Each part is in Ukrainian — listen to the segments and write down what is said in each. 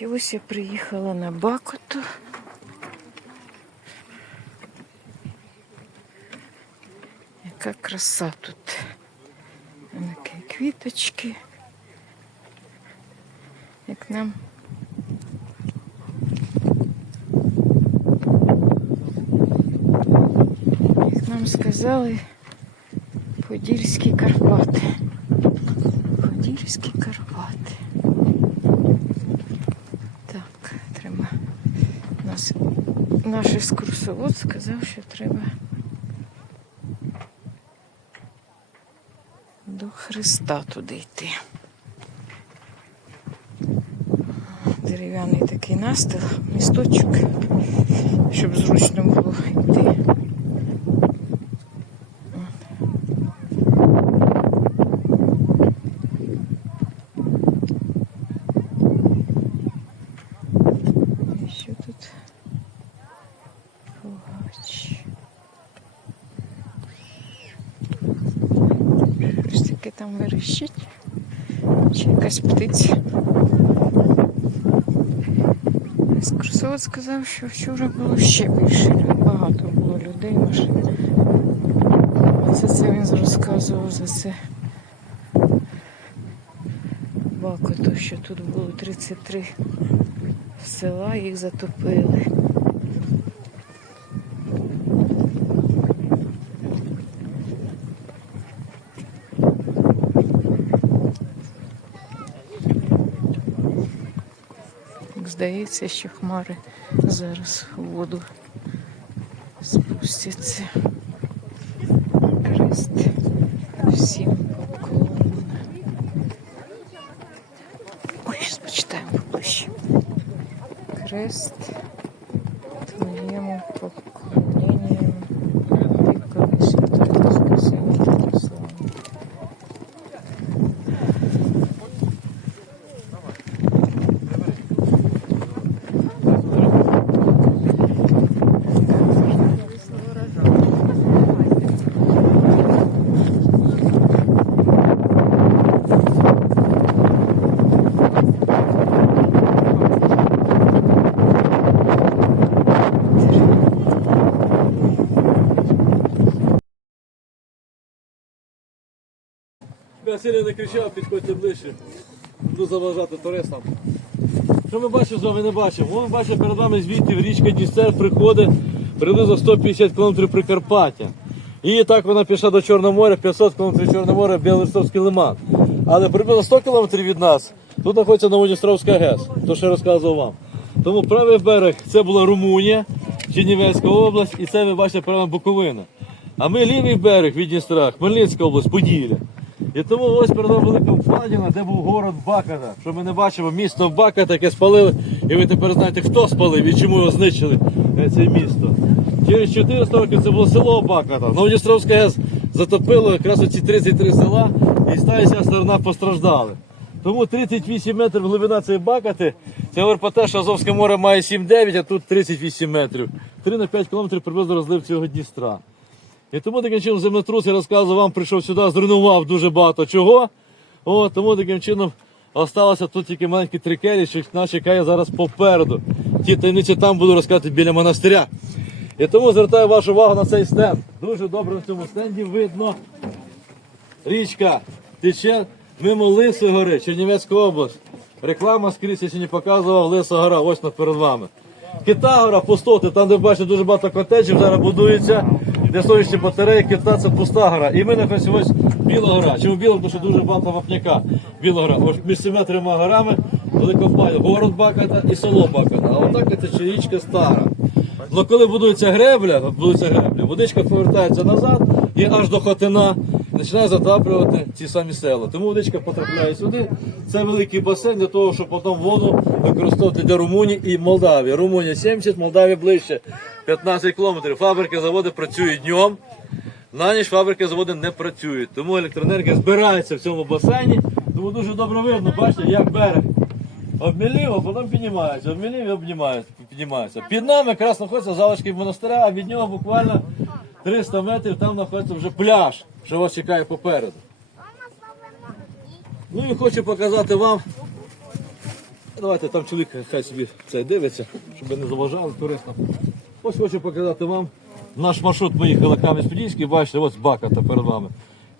І ось я приїхала на Бакоту. Яка краса тут. Такі квіточки. Як нам як нам сказали, Подільські Карпати. Подільські Карпати. Так, треба. Нас наш екскурсовод сказав, що треба до Христа туди йти. Дерев'яний такий настил, місточок, щоб зручно було йти. І що тут? Пугач. Щось таке там верещить. Чи якась птиця. Екскурсовод сказав, що вчора було ще більше. Багато було людей, машин. Це це він розказував за це. Бакоту, що тут було 33 села, їх затопили. Здається, що хмари зараз у воду спустяться. Хрест всім поклон. Ой, спочитаємо почитаємо поближче. Крест Я сильно не кричав, підходьте ближче. Буду заважати туристам. Що ми бачимо з вами не бачимо? Вон бачите, перед вами звідти річка Дністер приходить приблизно 150 км Прикарпаття. І так вона пішла до Чорного моря, 500 км Чорного моря, Білорусовський лиман. Але приблизно 100 км від нас тут знаходиться Новодністровська ГЕС, то що я розказував вам. Тому правий берег це була Румунія, Чернівецька область, і це ви бачите прямо Буковина. А ми лівий берег від Дністра, Хмельницька область, Поділля. І тому ось перед нами велика де був город Баката. Що ми не бачимо, місто Баката, яке спалили, і ви тепер знаєте, хто спалив і чому його знищили е, це місто. Через 400 років це було село Баката. Новодністровська ГЕС затопило якраз оці 33 села, і та сторона постраждали. Тому 38 метрів глибина цієї бакати. Це говорить про те, що Азовське море має 7-9, а тут 38 метрів. 3 на 5 кілометрів приблизно розлив цього Дністра. І тому таким чином землетрус, я розказував вам, прийшов сюди, зруйнував дуже багато чого. О, тому таким чином осталося тут тільки маленькі трикелі, що нас чекає зараз попереду. Ті таємниці там буду розказати біля монастиря. І тому звертаю вашу увагу на цей стенд. Дуже добре на цьому стенді видно річка тече мимо Лисої гори, Чернівецька область. Реклама скрізь, я ще не показував, Лиса гора, ось перед вами. Китагора, пустоти, там де бачите дуже багато котеджів, зараз будується, де сонячні батареї, кита це пуста гора. І ми знаходимося ось Біла гора. Чому біла? Тому що дуже багато вапняка. Біла гора. Ось між цими трьома горами велика пані. Город Баката і село Баката. А отак це річка стара. Але коли будується гребля, будується гребля, водичка повертається назад і аж до Хотина починає затаплювати ці самі села. Тому водичка потрапляє сюди. Це великий басейн для того, щоб потім воду використовувати для Румунії і Молдавії. Румунія 70, Молдавія ближче 15 кілометрів. Фабрики, заводи працюють днем. На ніч фабрики заводи не працюють. Тому електроенергія збирається в цьому басейні. Тому дуже добре видно, бачите, як берег обмілів, а потім піднімається, обмілів і обнімається. Під нами якраз знаходяться залишки монастиря, а від нього буквально 300 метрів там знаходиться вже пляж, що вас чекає попереду. Ну і хочу показати вам Давайте там чоловік хай собі це дивиться, щоб не заважали туристам. Ось хочу показати вам наш маршрут. Ми їхали Кам'янець-Подільський, бачите, ось Баката перед вами.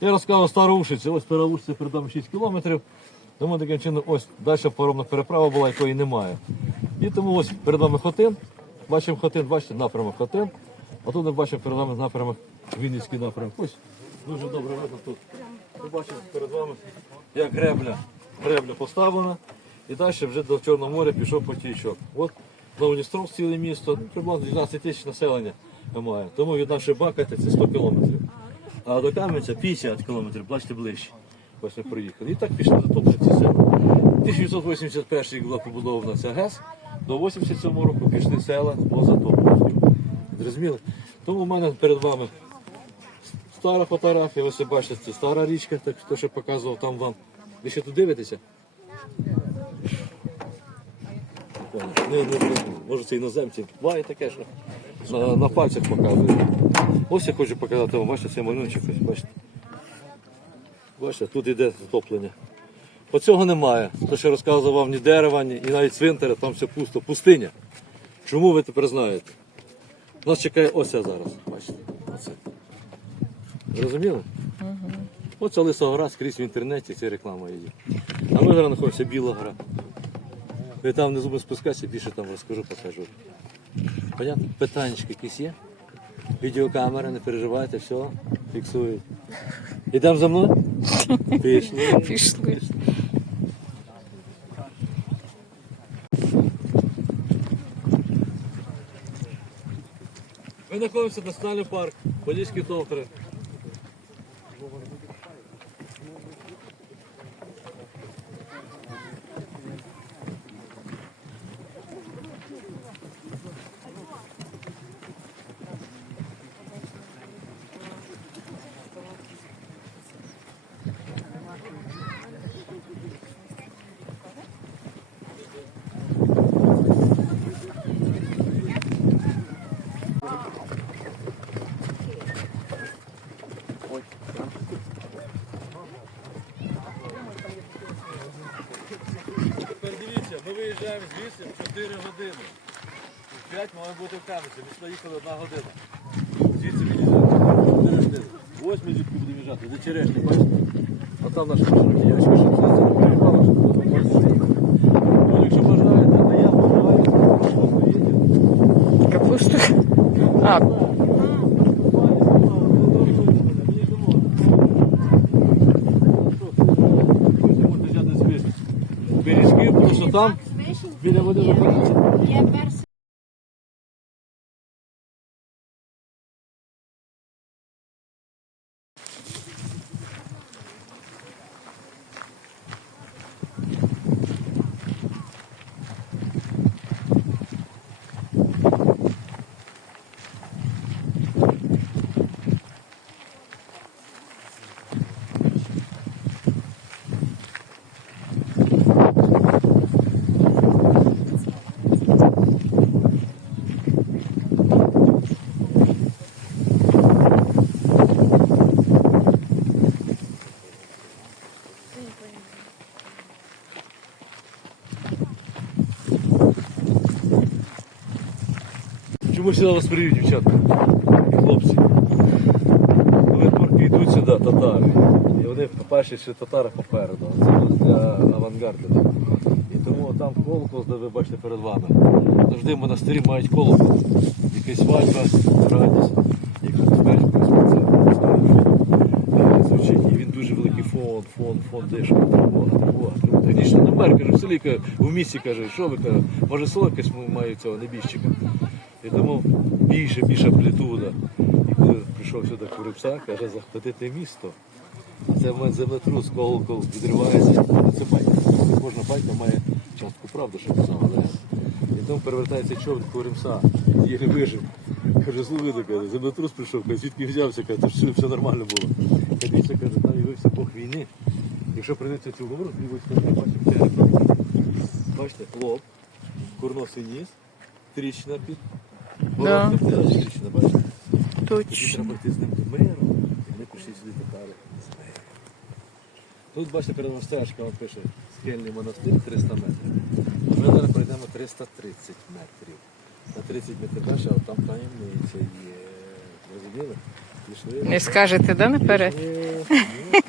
Я розказав Староушиці, ось Староушиця перед вами 6 кілометрів. Тому таким чином ось далі поробна переправа була, якої немає. І тому ось перед вами Хотин. Бачимо Хотин, бачите, напрямок Хотин. А тут ми бачимо перед вами напрямок Вінницький напрямок. Ось дуже добре видно тут. Ви бачите перед вами, як гребля, гребля поставлена. І далі вже до Чорного моря пішов потічок. От Новодністровськ ціле місто, ну, приблизно 12 тисяч населення має. Тому від нашої Бакати це 100 кілометрів. А до Кам'янця 50 кілометрів, бачите, ближче. Ось ми проїхали. І так пішли до ці села. 1981 рік була побудована ця ГЕС, до 87 року пішли села поза Тополів. Зрозуміли? Тому в мене перед вами стара фотографія, ось ви бачите, це стара річка, так то, що показував там вам. Ви ще тут дивитеся? Не, не, не, може це іноземці. Буває таке, що на, на пальцях показують. Ось я хочу показати вам, бачите, цей малюнчик, ось, бачите. Бачите, тут йде затоплення. Оцього немає. То, що розказував ні дерева, ні, і навіть цвинтаря, там все пусто, пустиня. Чому ви тепер знаєте? Нас чекає це зараз. Бачите? Оце. Зрозуміли? Угу. Оце Лиса гора скрізь в інтернеті, ця реклама є. А ми зараз знаходимося Біла гора. Ви там внизу будемо спускатися, більше там розкажу, покажу. Понятно? Питаннячки якісь є? Відеокамера, не переживайте, все, фіксують. Ідемо за мною? Пішли. Пішли. Ми знаходимося в національному парк, Поліські товтри. Тепер дивіться, ми виїжджаємо звідси в 4 години. В 5 маємо бути в Кам'янці. Ми сюди їхали одна година. Звідси виїжджаємо. 4 години. Ось ми звідки будемо їжджати. До черешні, бачите? А там наша маршрутка. Я ще щоб це приїхала, щоб тут. Ну, якщо бажаєте, то я бажаю, що поїдемо. Капусту. А, Пиріжки, просто там води знаходиться. Є персик. Чому сюди вас привів, дівчата? Хлопці. Турки йдуть сюди, татари. І вони, по-перше, татари попереду. Це для авангарду. І тому там колокол, де ви бачите перед вами. Завжди монастирі мають колокол. Якась свадьба, радість. Якщо колись про це звучить. І він дуже великий фонд, фонд, де що тривога, тривога, тривога. Тоді на мер каже, в селі в місті каже, що ви каже, може село якесь має цього небіжчика. І тому більше, більше амплітуда. І коли прийшов сюди Курипса, каже, захватити місто. А це в мене землетрус, колокол відривається. Це байка. Кожна байка має частку правди, що казав Олег. І тому перевертається човен Куримса, єлі вижив. Каже, слухайте, каже, землетрус прийшов, каже, звідки взявся, каже, ж все нормально було. Кадіше, каже, там явився Бог війни. Якщо прийдеться цю говору, лівою сторони бачите, лоб, курносий ніс, тріщина під Да. Точно. треба йти з ним до миру, і вони пішли сюди татари. Тут, бачите, перед стежка, він пише схильний монастир 300 метрів. Ми зараз пройдемо 330 метрів. На 30 метрів далі, а там таємниця є. Розуміли? Пішли. Не скажете, да, наперед? Пішли.